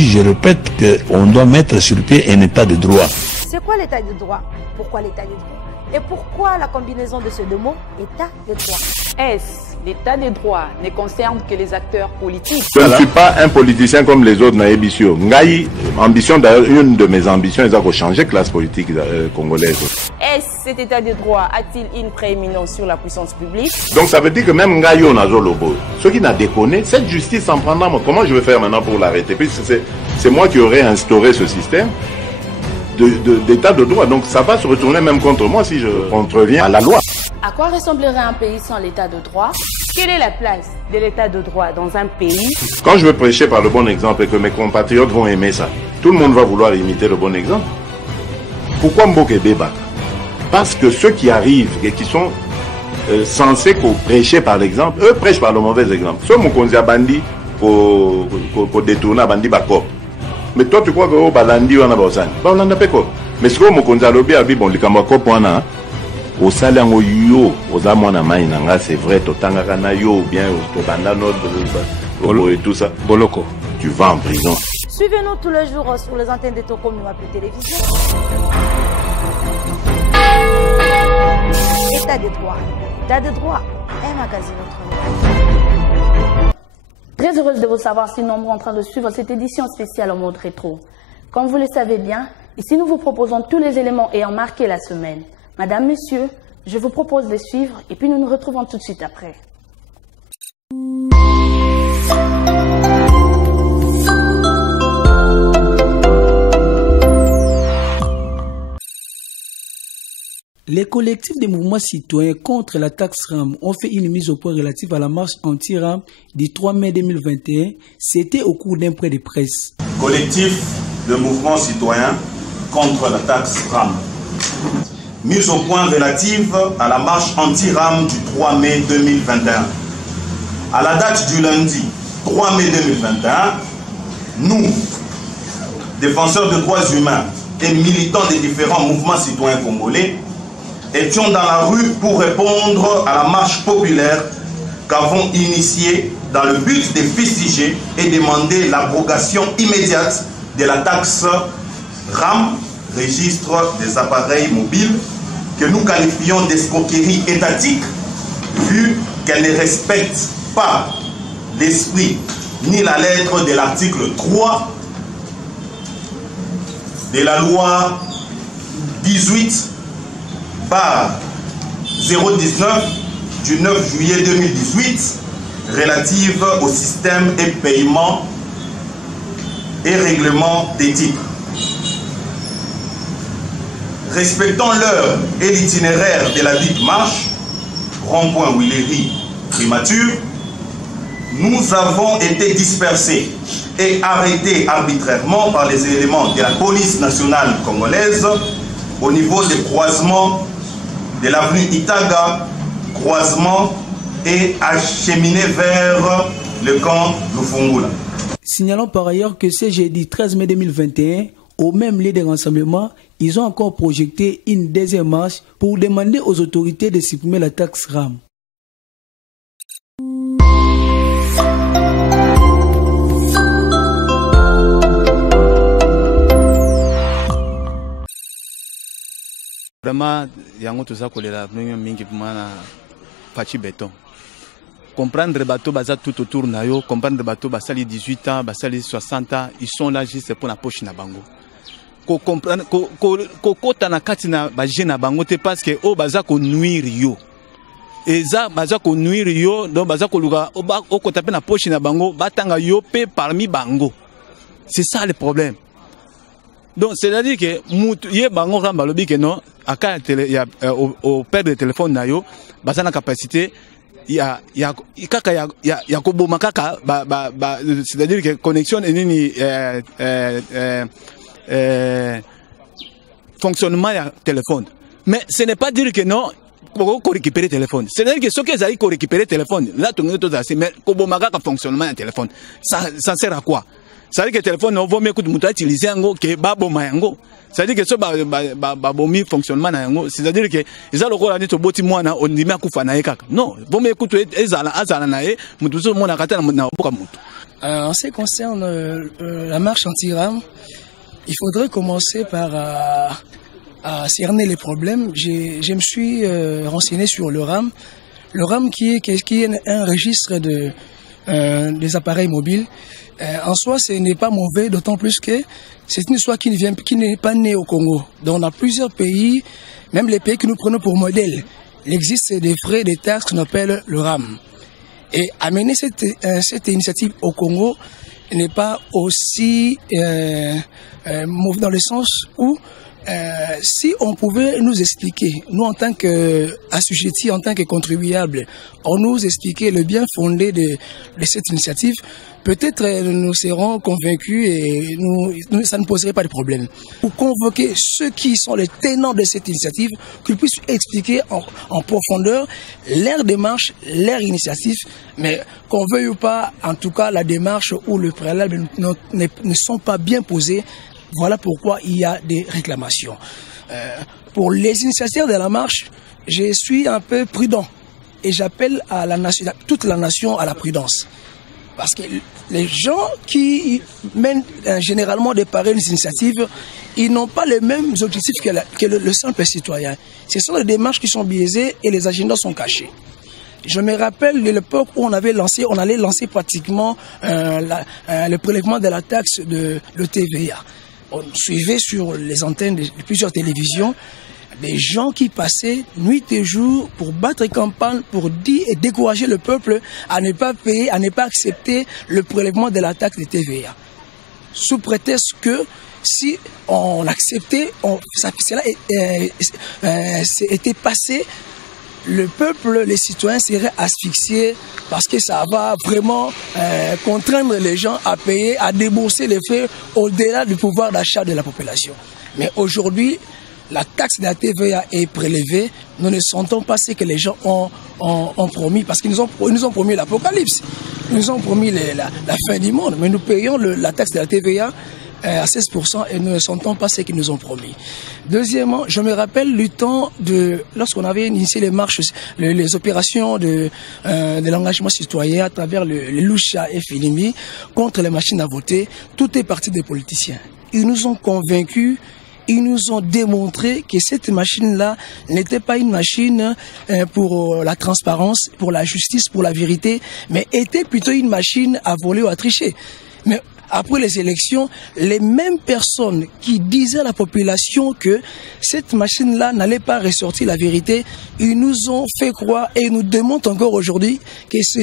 dis, je répète qu'on doit mettre sur pied un état de droit. C'est quoi l'état de droit? Pourquoi l'état de droit? Et pourquoi la combinaison de ces deux mots, état de droit? L'état de droit ne concerne que les acteurs politiques. Je ne suis pas un politicien comme les autres, Naébissio. Ngaï, ambition, d'ailleurs, une de mes ambitions, c'est de changer la classe politique congolaise. Cet état de droit a-t-il une prééminence sur la puissance publique? Donc ça veut dire que même Ngaï, on a Zolobo. Ceux qui n'a déconné, cette justice s'en prendra. Comment je vais faire maintenant pour l'arrêter? Puisque c'est moi qui aurais instauré ce système d'état de droit. Donc ça va se retourner même contre moi si je contreviens à la loi. À quoi ressemblerait un pays sans l'état de droit? Quelle est la place de l'état de droit dans un pays? Quand je veux prêcher par le bon exemple et que mes compatriotes vont aimer ça, tout le monde va vouloir imiter le bon exemple. Pourquoi Mboké débat? Parce que ceux qui arrivent et qui sont censés prêcher par l'exemple, eux prêchent par le mauvais exemple. Soit mon konzi a bandi pour détourner bandi bakop. Mais toi tu crois que au balandi on a bausani. Ba on a pas quoi. Mais ce que mon konzi a lobby a dit bon likamba ko point au salaire yo aux amona mainanga c'est vrai totanga kana yo bien au banda et tout ça. Boloko, tu vas en prison. Suivez-nous tous les jours sur les antennes de Tocom Nuapi Télévision. État de droit. État de droit. Un magazine autrement. Très heureuse de vous savoir si nombreux en train de suivre cette édition spéciale en mode rétro. Comme vous le savez bien, ici nous vous proposons tous les éléments ayant marqué la semaine. Madame, Monsieur, je vous propose de suivre et puis nous nous retrouvons tout de suite après. Les collectifs des mouvements citoyens contre la taxe RAM ont fait une mise au point relative à la marche anti-RAM du 3 mai 2021. C'était au cours d'un point de presse. Collectif de mouvements citoyens contre la taxe RAM. Mise au point relative à la marche anti-RAM du 3 mai 2021. À la date du lundi 3 mai 2021, nous, défenseurs de droits humains et militants des différents mouvements citoyens congolais, étions dans la rue pour répondre à la marche populaire qu'avons initiée dans le but de fustiger et demander l'abrogation immédiate de la taxe RAM, registre des appareils mobiles, que nous qualifions d'escroquerie étatique, vu qu'elle ne respecte pas l'esprit ni la lettre de l'article 3 de la loi 18/019 du 9 juillet 2018 relative au système et paiement et règlement des titres. Respectant l'heure et l'itinéraire de la dite marche, rond-point Willery Primature, nous avons été dispersés et arrêtés arbitrairement par les éléments de la police nationale congolaise au niveau des croisements de l'avenue Itaga, croisement et acheminés vers le camp Lufungula. Signalons par ailleurs que ce jeudi 13 mai 2021, au même lieu de rassemblement, ils ont encore projeté une deuxième marche pour demander aux autorités de supprimer la taxe RAM. Vraiment, yango toza kolela mingi mana pachi béton. Comprendre bateau baza tout autour na yo, comprendre bateau basali 18 ans, basali 60 ans, ils sont là juste pour la poche na bango. Ko comprendre ko kota na kati na ba jeune na bango te parce que o baza ko nuire yo. Eza baza ko nuire yo, donc baza ko luka o kota pe na poche na bango, batanga yo pe parmi bango. C'est ça le problème. Donc c'est-à-dire que yé bango ramba lobi que non, aka il y a au père de téléphone na yo, baza na capacité ya koboma kaka c'est-à-dire que connexion et nini fonctionnement ya téléphone. Mais ce n'est pas dire que non pour récupérer téléphone. C'est-à-dire que ce que ça pour récupérer téléphone, là tout le monde est mais koboma kaka fonctionnement ya téléphone. Ça sert à quoi? Ça veut dire que le téléphone, on va utiliser que baboma yango. Ça veut dire que ce babomi fonctionnement yango. C'est-à-dire que ils ont le rôle de boti mwana on dit mais kufa na ekaka. Non, bon mais écoute ezala nae mutuzo mona katana na boka mutu. En ce qui concerne la marche anti-RAM, il faudrait commencer par à cerner les problèmes. Je me suis renseigné sur le RAM. Le RAM qui est un registre des appareils mobiles. En soi, ce n'est pas mauvais, d'autant plus que c'est une histoire qui n'est pas née au Congo. Donc, dans plusieurs pays, même les pays que nous prenons pour modèle, il existe des frais, des taxes qu'on appelle le RAM. Et amener cette initiative au Congo n'est pas aussi mauvais dans le sens où si on pouvait nous expliquer, nous en tant qu'assujettis, en tant que contribuables, on nous expliquait le bien fondé de cette initiative, peut-être nous serons convaincus et ça ne poserait pas de problème. Pour convoquer ceux qui sont les tenants de cette initiative, qu'ils puissent expliquer en profondeur leur démarche, leur initiative, mais qu'on veuille ou pas, en tout cas la démarche ou le préalable ne sont pas bien posés. Voilà pourquoi il y a des réclamations. Pour les initiateurs de la marche, je suis un peu prudent et j'appelle à toute la nation à la prudence. Parce que les gens qui mènent généralement des pareilles initiatives, ils n'ont pas les mêmes objectifs que le simple citoyen. Ce sont les démarches qui sont biaisées et les agendas sont cachés. Je me rappelle de l'époque où on allait lancer pratiquement le prélèvement de la taxe de TVA. On suivait sur les antennes de plusieurs télévisions des gens qui passaient nuit et jour pour battre campagne, pour dire et décourager le peuple à ne pas payer, à ne pas accepter le prélèvement de la taxe de TVA. Sous prétexte que si on acceptait, cela était passé, le peuple, les citoyens seraient asphyxiés parce que ça va vraiment contraindre les gens à payer, à débourser les frais au-delà du pouvoir d'achat de la population. Mais aujourd'hui, la taxe de la TVA est prélevée. Nous ne sentons pas ce que les gens ont promis parce qu'ils nous ont promis l'apocalypse. Ils nous ont promis la fin du monde. Mais nous payons la taxe de la TVA à 16% et nous ne sentons pas ce qu'ils nous ont promis. Deuxièmement, je me rappelle du temps lorsqu'on avait initié les marches, les opérations de l'engagement citoyen à travers le Lucha et Filimi contre les machines à voter. Tout est parti des politiciens. Ils nous ont convaincus, ils nous ont démontré que cette machine-là n'était pas une machine pour la transparence, pour la justice, pour la vérité, mais était plutôt une machine à voler ou à tricher. Mais après les élections, les mêmes personnes qui disaient à la population que cette machine-là n'allait pas ressortir la vérité, ils nous ont fait croire et nous démontrent encore aujourd'hui que ce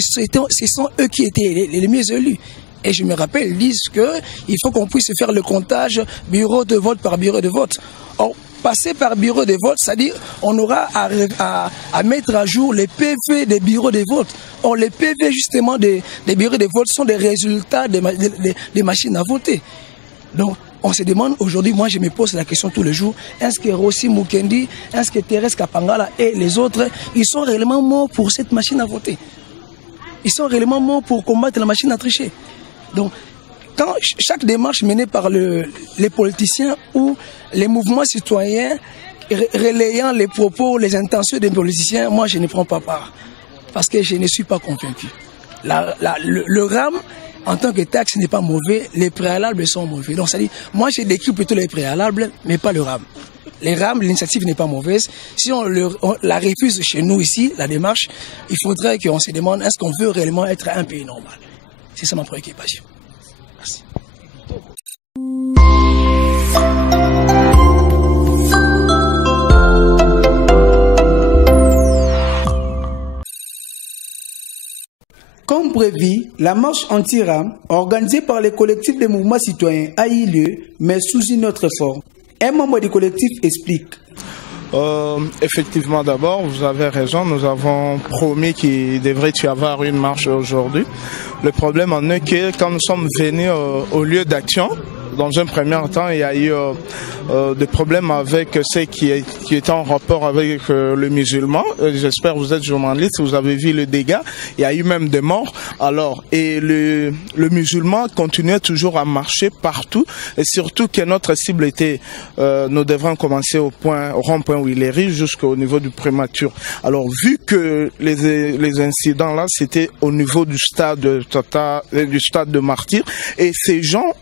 sont eux qui étaient les mieux élus. Et je me rappelle, ils disent qu'il faut qu'on puisse faire le comptage bureau de vote par bureau de vote. Or, passer par bureau de vote, c'est-à-dire on aura à mettre à jour les PV des bureaux de vote. Or, les PV justement des bureaux de vote sont des résultats des machines à voter. Donc, on se demande aujourd'hui, moi je me pose la question tous les jours, est-ce que Rossi Mukendi, est-ce que Thérèse Kapangala et les autres, ils sont réellement morts pour cette machine à voter? Ils sont réellement morts pour combattre la machine à tricher. Donc, quand chaque démarche menée par les politiciens ou les mouvements citoyens relayant les propos, les intentions des politiciens, moi je ne prends pas part. Parce que je ne suis pas convaincu. Le RAM, en tant que taxe, n'est pas mauvais, les préalables sont mauvais. Donc, ça dit, moi je décris plutôt les préalables, mais pas le RAM. Les RAM, l'initiative n'est pas mauvaise. Si on la refuse chez nous ici, la démarche, il faudrait qu'on se demande est-ce qu'on veut réellement être un pays normal. C'est ça ma préoccupation. Merci. Comme prévu, la marche anti-RAM, organisée par les collectifs des mouvements citoyens, a eu lieu, mais sous une autre forme. Un membre du collectif explique. Effectivement, d'abord, vous avez raison, nous avons promis qu'il devrait y avoir une marche aujourd'hui. Le problème en est que quand nous sommes venus au lieu d'action, dans un premier temps, il y a eu des problèmes avec ceux qui étaient en rapport avec le musulman. J'espère que vous êtes journaliste, vous avez vu le dégât. Il y a eu même des morts. Alors, et le musulman continuait toujours à marcher partout, et surtout que notre cible était, nous devrons commencer au rond-point où il est riche jusqu'au niveau du prématuré. Alors, vu que les incidents là, c'était au niveau du stade de Martyr, et ces gens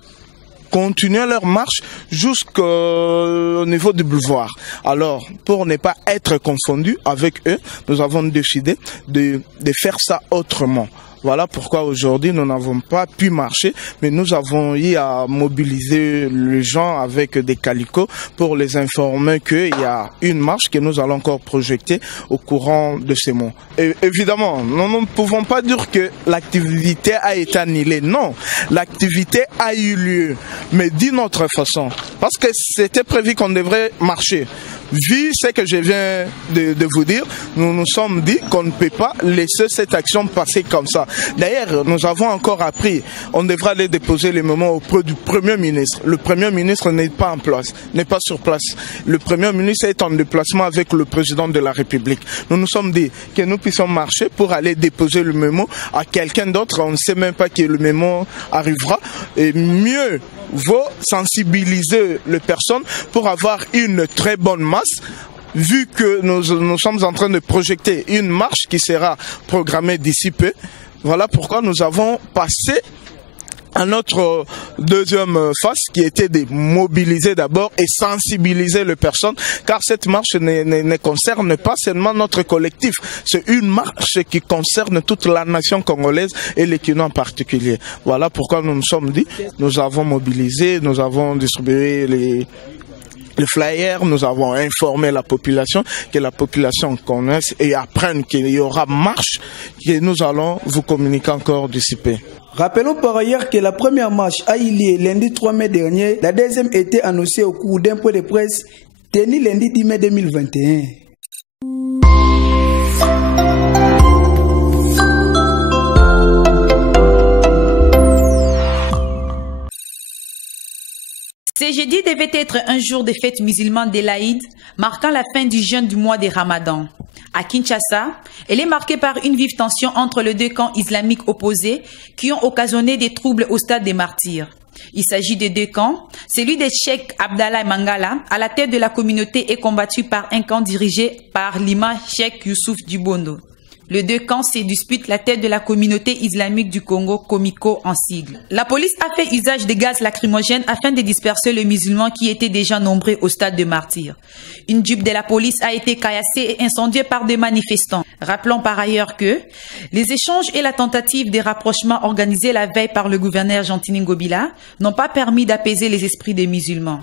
continuer leur marche jusqu'au niveau du boulevard. Alors, pour ne pas être confondus avec eux, nous avons décidé de faire ça autrement. Voilà pourquoi aujourd'hui nous n'avons pas pu marcher, mais nous avons eu à mobiliser les gens avec des calicots pour les informer qu'il y a une marche que nous allons encore projeter au courant de ces mois. Et évidemment, nous ne pouvons pas dire que l'activité a été annulée. Non, l'activité a eu lieu, mais d'une autre façon. Parce que c'était prévu qu'on devrait marcher. Vu ce que je viens de vous dire, nous nous sommes dit qu'on ne peut pas laisser cette action passer comme ça. D'ailleurs, nous avons encore appris, on devra aller déposer les mémos auprès du Premier ministre. Le Premier ministre n'est pas en place, n'est pas sur place. Le Premier ministre est en déplacement avec le Président de la République. Nous nous sommes dit que nous puissions marcher pour aller déposer le mémo à quelqu'un d'autre. On ne sait même pas que le mémo arrivera. Et mieux vaut sensibiliser les personnes pour avoir une très bonne masse, vu que nous sommes en train de projeter une marche qui sera programmée d'ici peu. Voilà pourquoi nous avons passé à notre deuxième phase, qui était de mobiliser d'abord et sensibiliser les personnes, car cette marche ne concerne pas seulement notre collectif, c'est une marche qui concerne toute la nation congolaise et les Kinois en particulier. Voilà pourquoi nous nous sommes dit, nous avons mobilisé, nous avons distribué les flyers, nous avons informé la population, que la population connaisse et apprenne qu'il y aura marche, et nous allons vous communiquer encore d'ici peu. Rappelons par ailleurs que la première marche a eu lieu lundi 3 mai dernier. La deuxième était annoncée au cours d'un point de presse tenu lundi 10 mai 2021. Ce jeudi devait être un jour de fête musulmane de l'Aïd, marquant la fin du jeûne du mois de Ramadan. À Kinshasa, elle est marquée par une vive tension entre les deux camps islamiques opposés qui ont occasionné des troubles au stade des Martyrs. Il s'agit de deux camps. Celui de Cheikh Abdallah Mangala, à la tête de la communauté, est combattu par un camp dirigé par l'imam Cheikh Youssouf Dubondo. Les deux camps se disputent la tête de la communauté islamique du Congo, Komiko en sigle. La police a fait usage de gaz lacrymogène afin de disperser les musulmans qui étaient déjà nombreux au stade de Martyrs. Une jeep de la police a été caillassée et incendiée par des manifestants. Rappelons par ailleurs que les échanges et la tentative de rapprochement organisés la veille par le gouverneur Jean-Tini Ngobila n'ont pas permis d'apaiser les esprits des musulmans.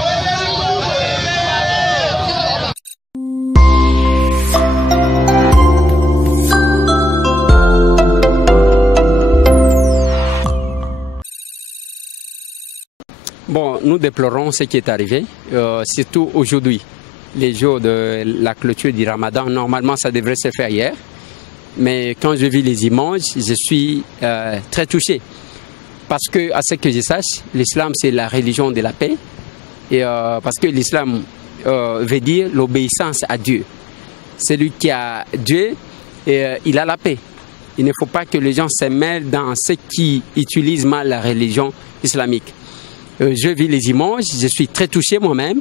Bon, nous déplorons ce qui est arrivé, surtout aujourd'hui, les jours de la clôture du Ramadan. Normalement, ça devrait se faire hier, mais quand je vis les images, je suis très touché. Parce que, à ce que je sache, l'islam, c'est la religion de la paix. Et, parce que l'islam veut dire l'obéissance à Dieu. Celui qui a Dieu, il a la paix. Il ne faut pas que les gens se mêlent dans ceux qui utilisent mal la religion islamique. Je vis les images, je suis très touché moi-même.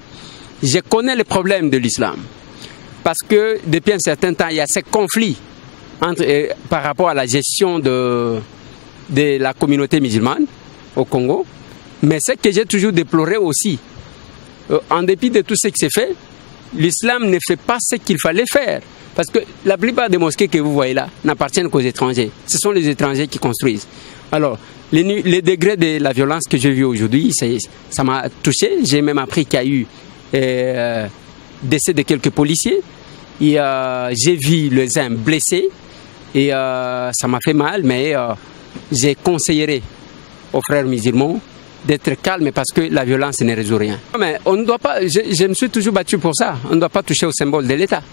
Je connais les problèmes de l'islam. Parce que depuis un certain temps, il y a ces conflits par rapport à la gestion de la communauté musulmane au Congo. Mais ce que j'ai toujours déploré aussi, en dépit de tout ce qui s'est fait, l'islam ne fait pas ce qu'il fallait faire. Parce que la plupart des mosquées que vous voyez là n'appartiennent qu'aux étrangers. Ce sont les étrangers qui construisent. Alors, les degrés de la violence que j'ai vu aujourd'hui, ça m'a touché. J'ai même appris qu'il y a eu décès de quelques policiers. J'ai vu les uns blessés et ça m'a fait mal, mais j'ai conseillé aux frères musulmans d'être calmes parce que la violence ne résout rien. Mais on ne doit pas, je me suis toujours battu pour ça, on ne doit pas toucher au symbole de l'État.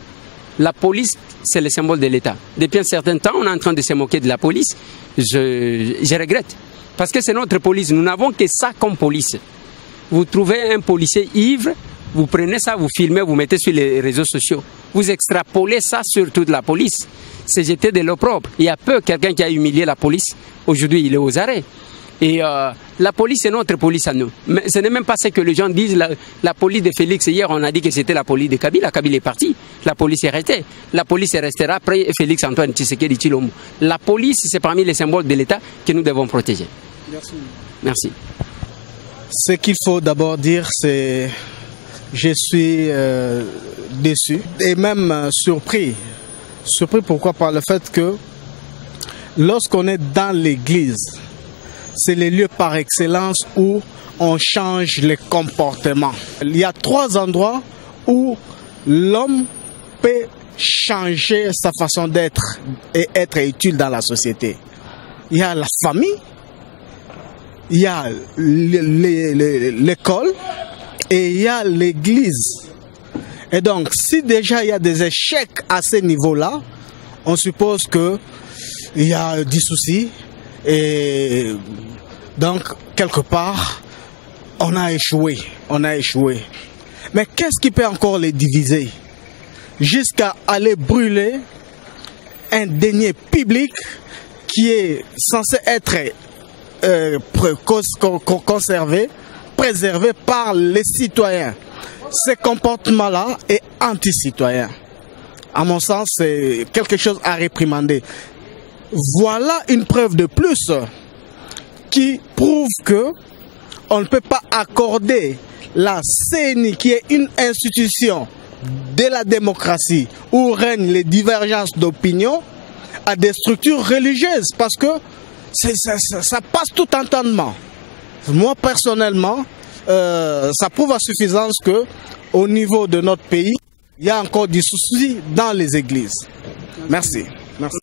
La police, c'est le symbole de l'État. Depuis un certain temps, on est en train de se moquer de la police. Je regrette. Parce que c'est notre police. Nous n'avons que ça comme police. Vous trouvez un policier ivre, vous prenez ça, vous filmez, vous mettez sur les réseaux sociaux. Vous extrapolez ça sur toute la police. C'est jeter de l'opprobre. Il y a peu quelqu'un qui a humilié la police. Aujourd'hui, il est aux arrêts. Et la police, c'est notre police à nous. Mais ce n'est même pas ce que les gens disent. La police de Félix, hier, on a dit que c'était la police de Kabila. Kabila est parti. La police est restée. La police restera après Félix Antoine Tshisekedi Tshilombo. La police, c'est parmi les symboles de l'État que nous devons protéger. Merci. Merci. Ce qu'il faut d'abord dire, c'est je suis déçu et même surpris. Surpris pourquoi? Par le fait que lorsqu'on est dans l'église, c'est le lieu par excellence où on change les comportements. Il y a 3 endroits où l'homme peut changer sa façon d'être et être utile dans la société. Il y a la famille, il y a l'école et il y a l'église. Et donc, si déjà il y a des échecs à ce niveau-là, on suppose qu'il y a des soucis. Et donc, quelque part, on a échoué. On a échoué. Mais qu'est-ce qui peut encore les diviser? Jusqu'à aller brûler un denier public qui est censé être conservé, préservé par les citoyens. Ce comportement-là est anti-citoyen. À mon sens, c'est quelque chose à réprimander. Voilà une preuve de plus qui prouve que on ne peut pas accorder la CENI, qui est une institution de la démocratie où règnent les divergences d'opinion, à des structures religieuses, parce que ça passe tout entendement. Moi, personnellement, ça prouve à suffisance que au niveau de notre pays, il y a encore des soucis dans les églises. Merci. Merci.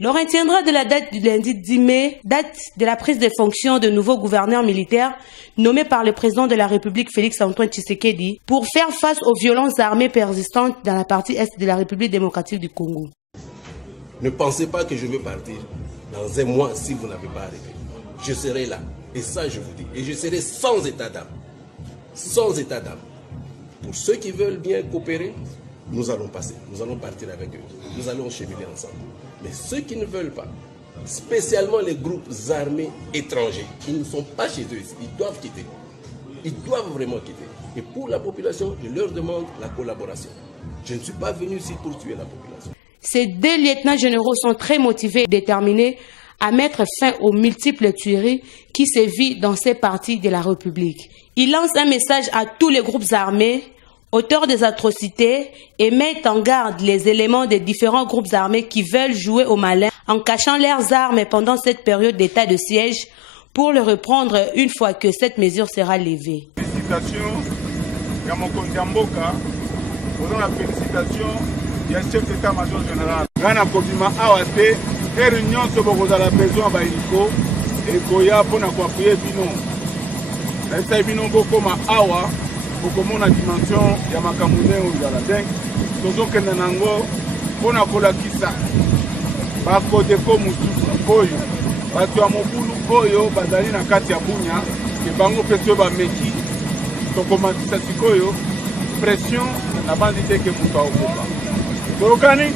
L'on retiendra de la date du lundi 10 mai, date de la prise de fonction de nouveaux gouverneurs militaires nommés par le président de la République Félix Antoine Tshisekedi pour faire face aux violences armées persistantes dans la partie est de la République démocratique du Congo. Ne pensez pas que je veux partir dans un mois si vous n'avez pas arrêté. Je serai là, et ça je vous dis, et je serai sans état d'âme. Sans état d'âme. Pour ceux qui veulent bien coopérer, nous allons passer, nous allons partir avec eux, nous allons cheminer ensemble. Mais ceux qui ne veulent pas, spécialement les groupes armés étrangers, ils ne sont pas chez eux, ils doivent quitter. Ils doivent vraiment quitter. Et pour la population, je leur demande la collaboration. Je ne suis pas venu ici pour tuer la population. Ces 2 lieutenants généraux sont très motivés et déterminés à mettre fin aux multiples tueries qui sévissent dans ces parties de la République. Ils lancent un message à tous les groupes armés, auteurs des atrocités, et mettent en garde les éléments des différents groupes armés qui veulent jouer au malin en cachant leurs armes pendant cette période d'état de siège pour le reprendre une fois que cette mesure sera levée. Félicitations à mon Mboka, pour la félicitation du chef d'état-major général. Gana Kobima Awate, et réunion sur la maison à Baïko, et Koya pour nous appuyer Bino. La Bino Bokoma Awa. Pour la dimension ya makamune ozala donc tozokenda nango mpona kolakisa bakodeko mosusu oyo bato ya mobulu oyo bazali na kati ya bunya ke bango mpe soki bameki tokomatisa sikoyo pression na bandi te ke moto aokoka toyokani.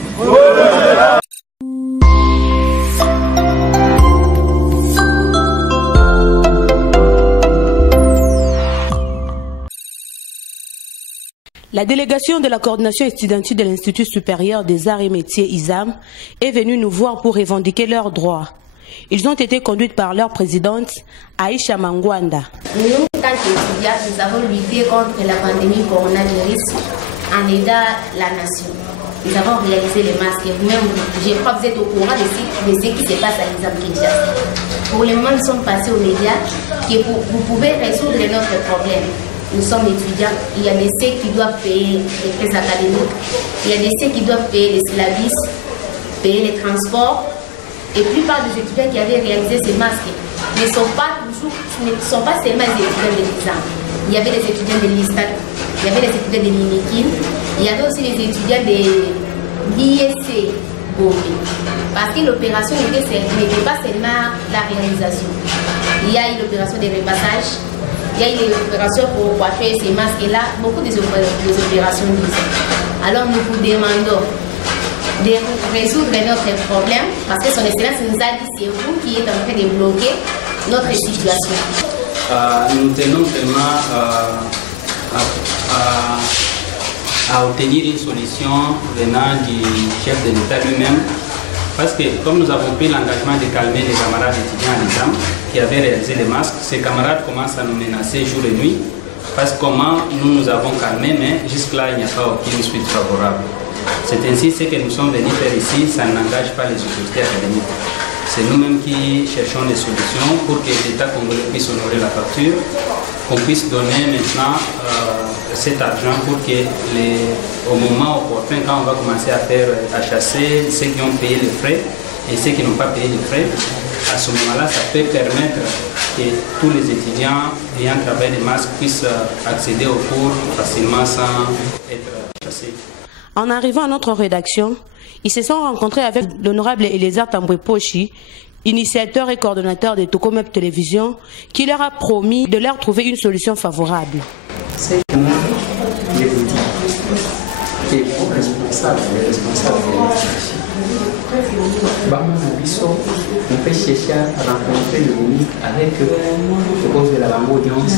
La délégation de la coordination étudiantine de l'Institut supérieur des arts et métiers ISAM est venue nous voir pour revendiquer leurs droits. Ils ont été conduits par leur présidente, Aïcha Mangwanda. Nous, tant qu'étudiants, nous avons lutté contre la pandémie coronavirus en aidant la nation. Nous avons réalisé les masques. Vous-même, je crois que vous êtes au courant de ce qui se passe à l'ISAM Kinshasa. Pour le moment, nous sommes passés aux médias que vous pouvez résoudre notre problème. Nous sommes étudiants, il y a des ceux qui doivent payer les frais académiques, il y a des ceux qui doivent payer les slavistes, payer les transports. Et la plupart des étudiants qui avaient réalisé ces masques ne sont pas seulement des étudiants de l'ISAM. Il y avait des étudiants de l'ISTAT, il y avait des étudiants de l'INIKIN, Il y avait aussi les étudiants de l'ISC Bombay. Parce que l'opération n'était pas seulement la réalisation. Il y a eu l'opération de repassage, il y a eu l'opération pour coiffer ces masques-là, beaucoup des opérations disent. Alors nous vous demandons de résoudre notre problème, parce que son excellence nous a dit c'est vous qui êtes en train de bloquer notre situation. Nous tenons vraiment à obtenir une solution venant du chef de l'État lui-même, parce que comme nous avons pris l'engagement de calmer les camarades étudiants à l'examen qui avaient réalisé les masques, ces camarades commencent à nous menacer jour et nuit, parce que comment nous avons calmé, mais jusque-là il n'y a pas aucune suite favorable. C'est ainsi ce que nous sommes venus faire ici, ça n'engage pas les autorités académiques. C'est nous-mêmes qui cherchons des solutions pour que l'État congolais puisse honorer la facture, qu'on puisse donner maintenant cet argent pour que au moment opportun, quand on va commencer à chasser ceux qui ont payé les frais et ceux qui n'ont pas payé les frais, à ce moment-là, ça peut permettre que tous les étudiants ayant travaillé les masques puissent accéder aux cours facilement sans être chassés. En arrivant à notre rédaction, ils se sont rencontrés avec l'honorable Eliezer Tambwe-Pochi, initiateur et coordonnateur de Tokomep Télévision, qui leur a promis de leur trouver une solution favorable. C'est que moi, je vous dis que pour les responsables on peut chercher à rencontrer le ministre avec le boss de la banque audience.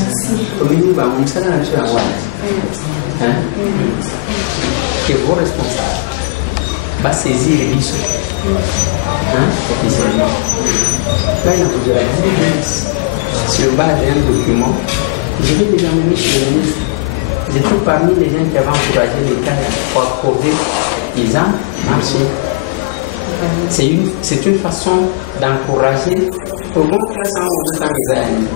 Comme nous, on s'en a sur la voie. Que vos responsables va saisir les bisous officiellement. Là, il y a plusieurs exigences sur base d'un document. Je vais l'examiner chez le ministre. Je trouve parmi les gens qui avaient encouragé l'État pour accorder, ils ont marché. C'est une façon d'encourager au bon classement dans les années.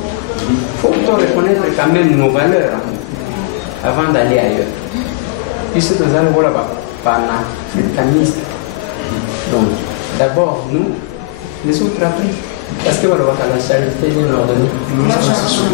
Il faut reconnaître quand même nos valeurs avant d'aller ailleurs. Puisque nous allons voir panafricanistes. Donc, d'abord, nous, les autres après. Parce que voilà, la charité vient leur donner une constitution.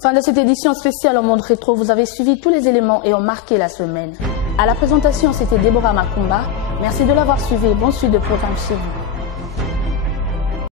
Fin de cette édition spéciale au Monde Rétro, vous avez suivi tous les éléments et ont marqué la semaine. À la présentation, c'était Déborah Makumba. Merci de l'avoir suivi et bonne suite de programme chez vous.